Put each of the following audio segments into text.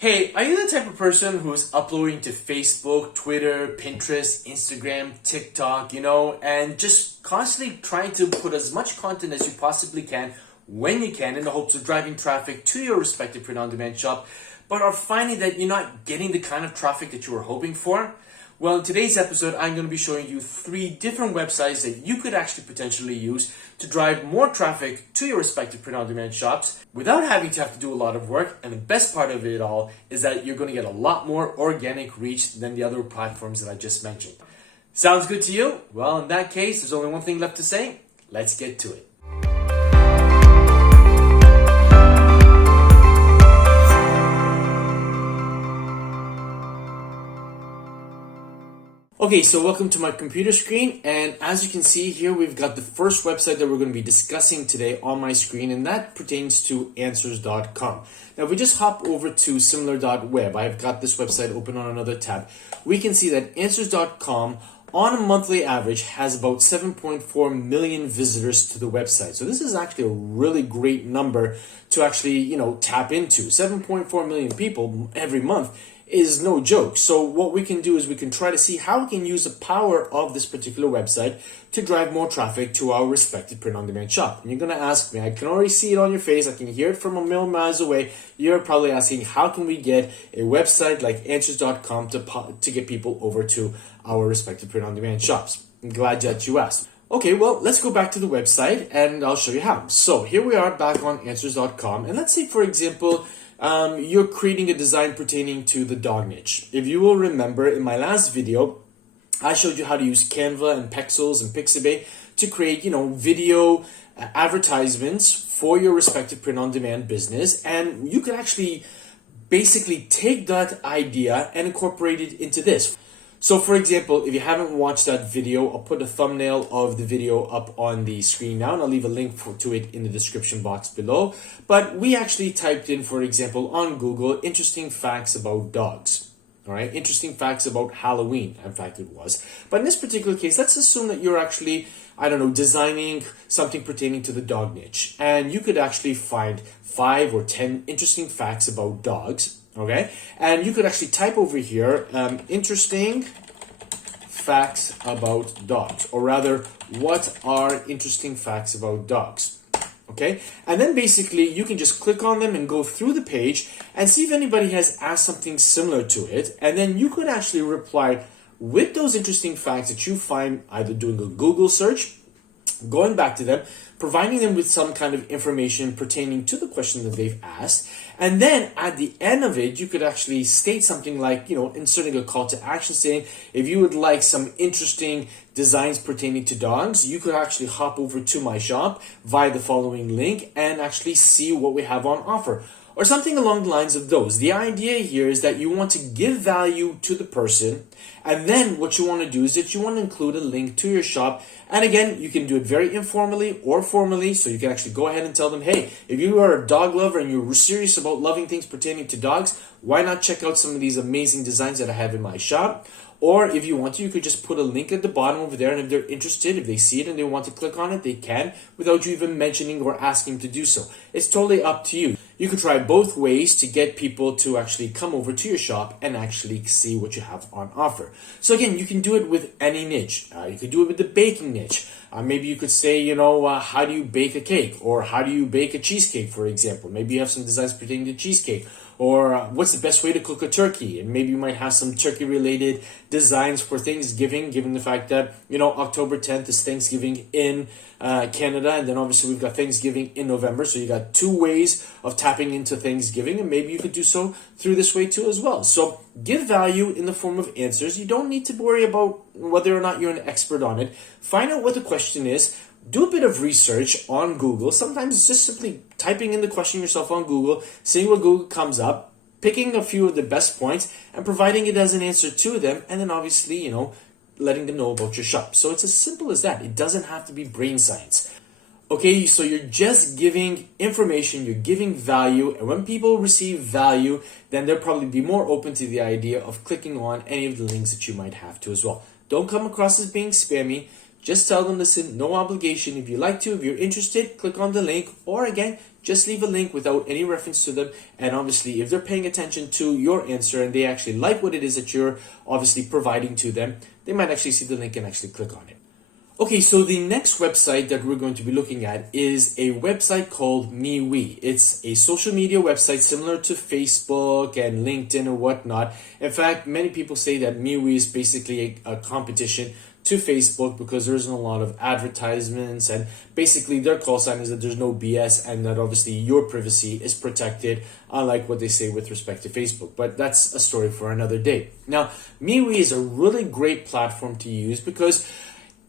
Hey, are you the type of person who's uploading to Facebook, Twitter, Pinterest, Instagram, TikTok, and just constantly trying to put as much content as you possibly can when you can in the hopes of driving traffic to your respective print-on-demand shop, but are finding that you're not getting the kind of traffic that you were hoping for? Well, in today's episode, I'm going to be showing you 3 different websites that you could actually potentially use to drive more traffic to your respective print-on-demand shops without having to have to do a lot of work. And the best part of it all is that you're going to get a lot more organic reach than the other platforms that I just mentioned. Sounds good to you? Well, in that case, there's only one thing left to say. Let's get to it. Okay, so welcome to my computer screen, and as you can see here, we've got the first website that we're going to be discussing today on my screen, and that pertains to Answers.com. Now, if we just hop over to similar.web, I've got this website open on another tab, we can see that Answers.com on a monthly average has about 7.4 million visitors to the website. So this is actually a really great number to actually, tap into. 7.4 million people every month is no joke. So what we can do is we can try to see how we can use the power of this particular website to drive more traffic to our respective print-on-demand shop. And you're going to ask me, I can already see it on your face, I can hear it from a million miles away. You're probably asking, how can we get a website like Answers.com to get people over to our respective print-on-demand shops? I'm glad that you asked. Okay, well, let's go back to the website and I'll show you how. So here we are back on Answers.com, and let's say, for example, you're creating a design pertaining to the dog niche. If you will remember, in my last video, I showed you how to use Canva and Pexels and Pixabay to create, video advertisements for your respective print-on-demand business, and you can actually basically take that idea and incorporate it into this. So for example, if you haven't watched that video, I'll put a thumbnail of the video up on the screen now, and I'll leave a link to it in the description box below. But we actually typed in, for example, on Google, interesting facts about dogs. All right, interesting facts about Halloween, in fact it was. But in this particular case, let's assume that you're actually, designing something pertaining to the dog niche. And you could actually find 5 or 10 interesting facts about dogs. Okay, and you could actually type over here, interesting facts about dogs, or rather, what are interesting facts about dogs? Okay, and then basically you can just click on them and go through the page and see if anybody has asked something similar to it, and then you could actually reply with those interesting facts that you find either doing a Google search, going back to them, providing them with some kind of information pertaining to the question that they've asked. And then at the end of it, you could actually state something like, inserting a call to action saying, if you would like some interesting designs pertaining to dogs, you could actually hop over to my shop via the following link and actually see what we have on offer. Or something along the lines of those. The idea here is that you want to give value to the person, and then what you want to do is that you want to include a link to your shop. And again, you can do it very informally or formally, so you can actually go ahead and tell them, hey, if you are a dog lover and you're serious about loving things pertaining to dogs, why not check out some of these amazing designs that I have in my shop? Or if you want to, you could just put a link at the bottom over there, and if they're interested, if they see it and they want to click on it, they can, without you even mentioning or asking to do so. It's totally up to you. You could try both ways to get people to actually come over to your shop and actually see what you have on offer. So again, you can do it with any niche. You could do it with the baking niche. Maybe you could say, how do you bake a cake? Or how do you bake a cheesecake, for example? Maybe you have some designs pertaining to cheesecake. Or what's the best way to cook a turkey? And maybe you might have some turkey-related designs for Thanksgiving, given the fact that, October 10th is Thanksgiving in Canada. And then obviously we've got Thanksgiving in November. So you got 2 ways of tapping into Thanksgiving. And maybe you could do so through this way too as well. So give value in the form of answers. You don't need to worry about whether or not you're an expert on it. Find out what the question is. Do a bit of research on Google. Sometimes it's just simply typing in the question yourself on Google, seeing what Google comes up, picking a few of the best points and providing it as an answer to them, and then obviously, letting them know about your shop. So it's as simple as that. It doesn't have to be brain science. Okay, so you're just giving information, you're giving value, and when people receive value, then they'll probably be more open to the idea of clicking on any of the links that you might have to as well. Don't come across as being spammy. Just tell them, listen, no obligation. If you like to, if you're interested, click on the link, or again, just leave a link without any reference to them. And obviously, if they're paying attention to your answer and they actually like what it is that you're obviously providing to them, they might actually see the link and actually click on it. Okay, so the next website that we're going to be looking at is a website called MeWe. It's a social media website similar to Facebook and LinkedIn or whatnot. In fact, many people say that MeWe is basically a competition to Facebook because there isn't a lot of advertisements, and basically their call sign is that there's no BS and that obviously your privacy is protected, unlike what they say with respect to Facebook. But that's a story for another day. Now, MeWe is a really great platform to use because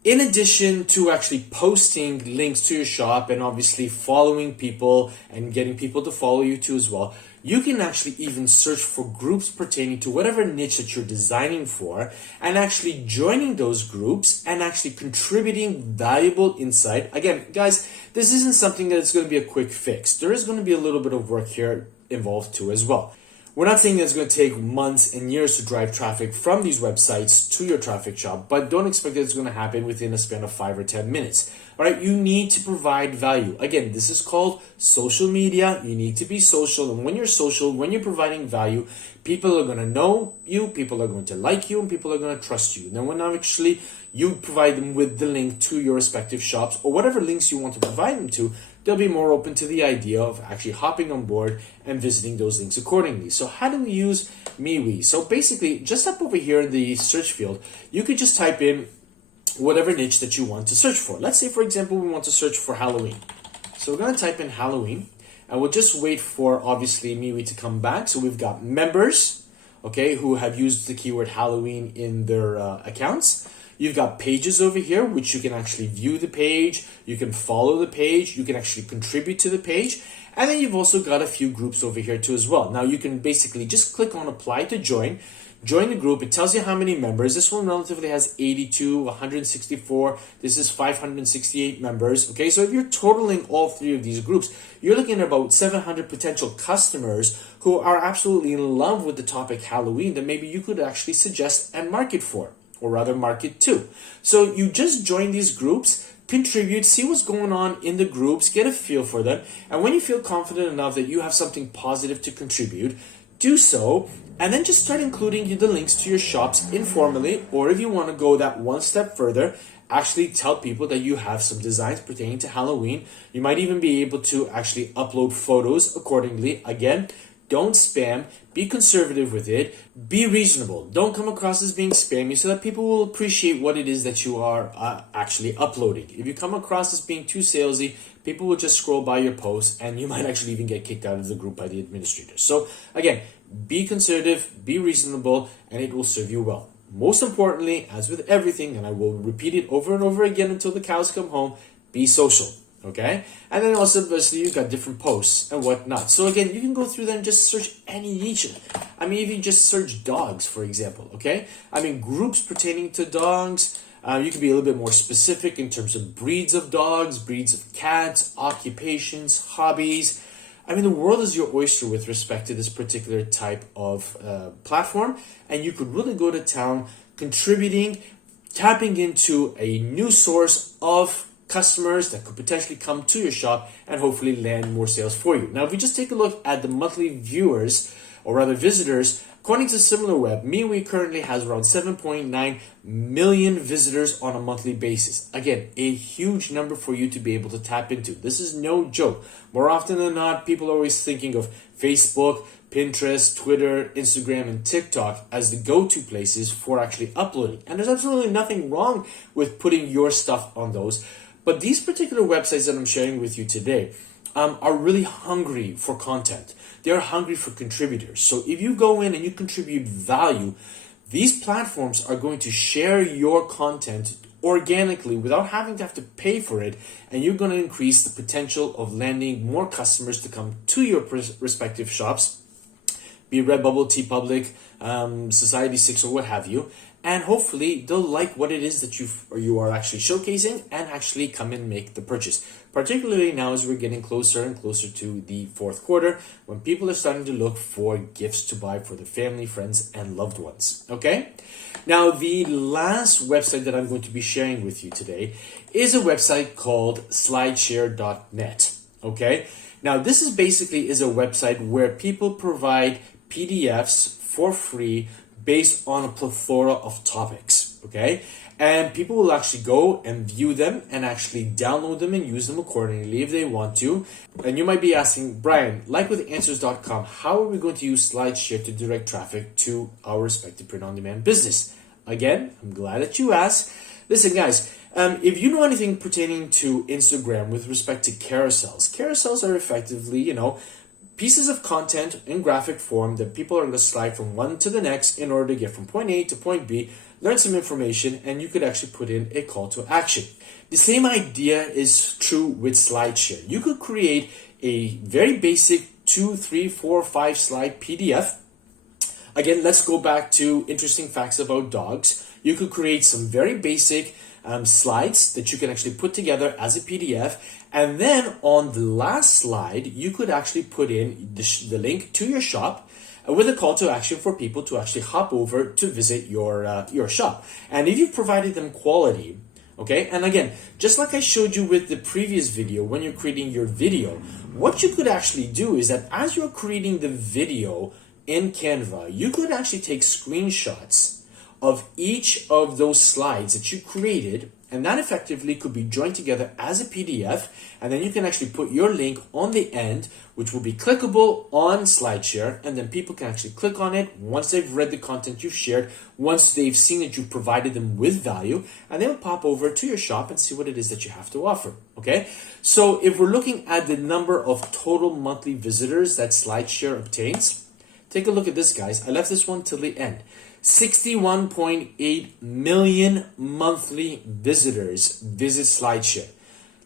in addition to actually posting links to your shop and obviously following people and getting people to follow you too as well, you can actually even search for groups pertaining to whatever niche that you're designing for and actually joining those groups and actually contributing valuable insight. Again, guys, this isn't something that's going to be a quick fix. There is going to be a little bit of work here involved too as well. We're not saying that it's going to take months and years to drive traffic from these websites to your traffic shop, but don't expect that it's going to happen within a span of 5 or 10 minutes. All right, you need to provide value. Again, this is called social media. You need to be social, and when you're social, when you're providing value, people are going to know you, people are going to like you, and people are going to trust you. Then when actually you provide them with the link to your respective shops or whatever links you want to provide them to, they'll be more open to the idea of actually hopping on board and visiting those links accordingly. So how do we use MeWe? So basically, just up over here in the search field, you could just type in whatever niche that you want to search for. Let's say, for example, we want to search for Halloween. So we're going to type in Halloween, and we'll just wait for, obviously, MeWe to come back. So we've got members, okay, who have used the keyword Halloween in their accounts. You've got pages over here, which you can actually view the page, you can follow the page, you can actually contribute to the page, and then you've also got a few groups over here too as well. Now you can basically just click on apply to join the group. It tells you how many members. This one relatively has 82, 164, this is 568 members. Okay, so if you're totaling all three of these groups, you're looking at about 700 potential customers who are absolutely in love with the topic Halloween that maybe you could actually suggest and market for, or rather market to. So you just join these groups, contribute, see what's going on in the groups, get a feel for them, and when you feel confident enough that you have something positive to contribute, do so, and then just start including the links to your shops informally, or if you want to go that one step further, actually tell people that you have some designs pertaining to Halloween. You might even be able to actually upload photos accordingly. Again, don't spam, be conservative with it, be reasonable. Don't come across as being spammy so that people will appreciate what it is that you are actually uploading. If you come across as being too salesy, people will just scroll by your posts and you might actually even get kicked out of the group by the administrator. So again, be conservative, be reasonable, and it will serve you well. Most importantly, as with everything, and I will repeat it over and over again until the cows come home, be social. Okay, and then also obviously you've got different posts and whatnot. So again, you can go through there and just search any niche. I mean, if you just search dogs, for example, okay? I mean, groups pertaining to dogs. You can be a little bit more specific in terms of breeds of dogs, breeds of cats, occupations, hobbies. I mean, the world is your oyster with respect to this particular type of platform, and you could really go to town contributing, tapping into a new source of customers that could potentially come to your shop and hopefully land more sales for you. Now, if we just take a look at the monthly viewers, or rather visitors, according to SimilarWeb, MeWe currently has around 7.9 million visitors on a monthly basis. Again, a huge number for you to be able to tap into. This is no joke. More often than not, people are always thinking of Facebook, Pinterest, Twitter, Instagram, and TikTok as the go-to places for actually uploading. And there's absolutely nothing wrong with putting your stuff on those. But these particular websites that I'm sharing with you today are really hungry for content. They're hungry for contributors. So if you go in and you contribute value, these platforms are going to share your content organically without having to have to pay for it, and you're going to increase the potential of landing more customers to come to your respective shops, be Redbubble, TeePublic, Society6, or what have you. and hopefully they'll like what it is that you are actually showcasing and actually come and make the purchase. Particularly now as we're getting closer and closer to the fourth quarter, when people are starting to look for gifts to buy for their family, friends, and loved ones. Okay? Now, the last website that I'm going to be sharing with you today is a website called slideshare.net. Okay? Now, this is basically is a website where people provide PDFs for free based on a plethora of topics. Okay? And people will actually go and view them and actually download them and use them accordingly if they want to. And you might be asking, Brian, like with Answers.com, how are we going to use SlideShare to direct traffic to our respective print-on-demand business? Again, I'm glad that you asked. Listen, guys, if you know anything pertaining to Instagram with respect to carousels are effectively, pieces of content in graphic form that people are going to slide from one to the next in order to get from point A to point B, learn some information, and you could actually put in a call to action. The same idea is true with SlideShare. You could create a very basic 2, 3, 4, 5 slide PDF. Again, let's go back to interesting facts about dogs. You could create some very basic slides that you can actually put together as a PDF. And then on the last slide, you could actually put in the link to your shop with a call to action for people to actually hop over to visit your shop. And if you've provided them quality, okay, and again, just like I showed you with the previous video, when you're creating your video, what you could actually do is that as you're creating the video in Canva, you could actually take screenshots of each of those slides that you created, and that effectively could be joined together as a PDF, and then you can actually put your link on the end, which will be clickable on SlideShare, and then people can actually click on it once they've read the content you've shared, once they've seen that you've provided them with value, and they'll pop over to your shop and see what it is that you have to offer, okay? So if we're looking at the number of total monthly visitors that SlideShare obtains, take a look at this, guys. I left this one till the end. 61.8 million monthly visitors visit SlideShare.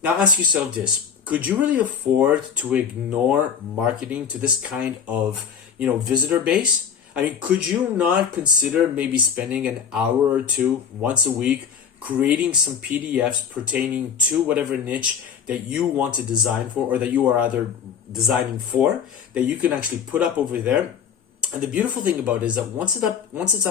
Now ask yourself this, could you really afford to ignore marketing to this kind of, visitor base? I mean, could you not consider maybe spending an hour or two once a week creating some PDFs pertaining to whatever niche that you want to design for, or that you are either designing for, that you can actually put up over there? And the beautiful thing about it is that once it's up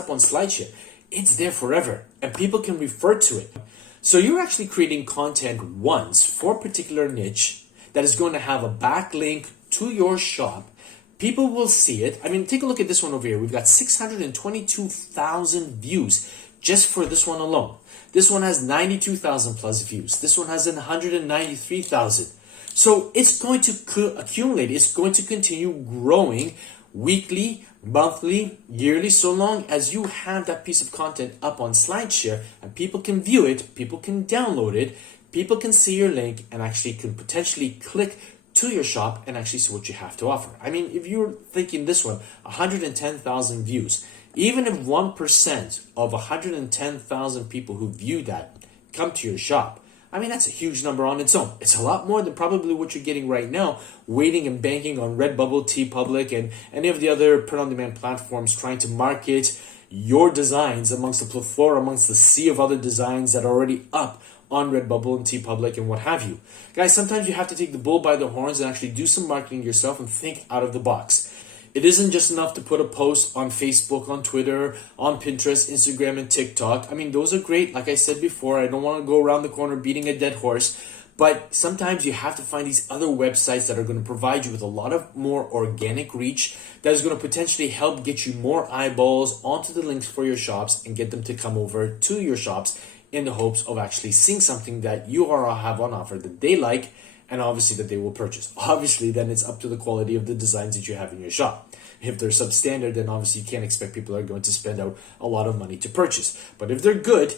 on SlideShare, it's there forever, and people can refer to it. So you're actually creating content once for a particular niche that is going to have a backlink to your shop. People will see it. I mean, take a look at this one over here. We've got 622,000 views just for this one alone. This one has 92,000 plus views. This one has 193,000. So it's going to accumulate. It's going to continue growing weekly, monthly, yearly, so long as you have that piece of content up on SlideShare and people can view it, people can download it, people can see your link and actually can potentially click to your shop and actually see what you have to offer. I mean, if you're thinking this one, 110,000 views, even if 1% of 110,000 people who view that come to your shop, I mean, that's a huge number on its own. It's a lot more than probably what you're getting right now, waiting and banking on Redbubble, TeePublic, and any of the other print-on-demand platforms trying to market your designs amongst the plethora, amongst the sea of other designs that are already up on Redbubble and TeePublic and what have you. Guys, sometimes you have to take the bull by the horns and actually do some marketing yourself and think out of the box. It isn't just enough to put a post on Facebook, on Twitter, on Pinterest, Instagram, and TikTok. I mean, those are great. Like I said before, I don't want to go around the corner beating a dead horse. But sometimes you have to find these other websites that are going to provide you with a lot of more organic reach that is going to potentially help get you more eyeballs onto the links for your shops and get them to come over to your shops in the hopes of actually seeing something that you have on offer that they like, and obviously that they will purchase. Obviously, then it's up to the quality of the designs that you have in your shop. If they're substandard, then obviously you can't expect people are going to spend out a lot of money to purchase. But if they're good,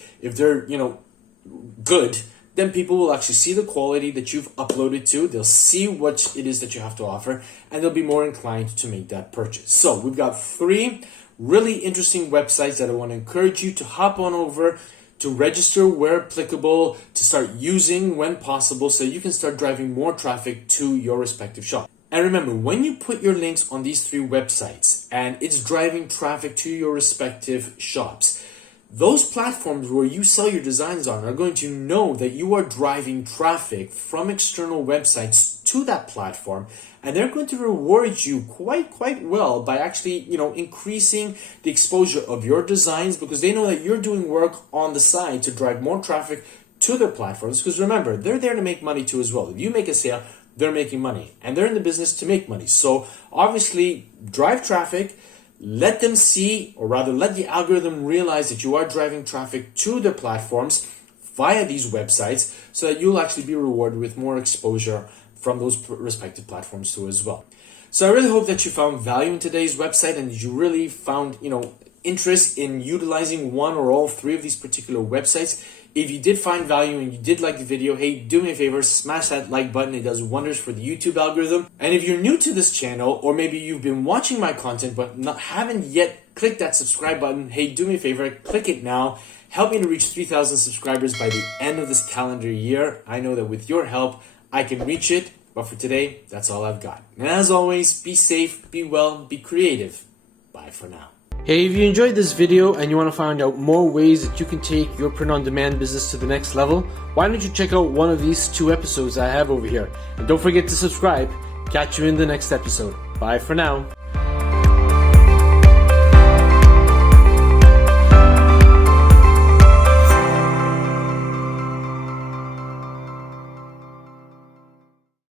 good, then people will actually see the quality that you've uploaded to. They'll see what it is that you have to offer, and they'll be more inclined to make that purchase. So we've got 3 really interesting websites that I want to encourage you to hop on over, to register where applicable, to start using when possible, so you can start driving more traffic to your respective shop. And remember, when you put your links on these 3 websites and it's driving traffic to your respective shops, those platforms where you sell your designs on are going to know that you are driving traffic from external websites to that platform, and they're going to reward you quite well by actually, increasing the exposure of your designs, because they know that you're doing work on the side to drive more traffic to their platforms. Because remember, they're there to make money too as well. If you make a sale, they're making money, and they're in the business to make money. So obviously, drive traffic. Let them see, or rather let the algorithm realize that you are driving traffic to their platforms via these websites, so that you'll actually be rewarded with more exposure from those respective platforms too as well. So I really hope that you found value in today's website, and that you really found, interest in utilizing one or all three of these particular websites. If you did find value and you did like the video, hey, do me a favor, smash that like button. It does wonders for the YouTube algorithm. And if you're new to this channel, or maybe you've been watching my content but haven't yet clicked that subscribe button, hey, do me a favor, click it now. Help me to reach 3,000 subscribers by the end of this calendar year. I know that with your help, I can reach it. But for today, that's all I've got. And as always, be safe, be well, be creative. Bye for now. Hey, if you enjoyed this video and you want to find out more ways that you can take your print-on-demand business to the next level, why don't you check out one of these 2 episodes I have over here. And don't forget to subscribe. Catch you in the next episode. Bye for now.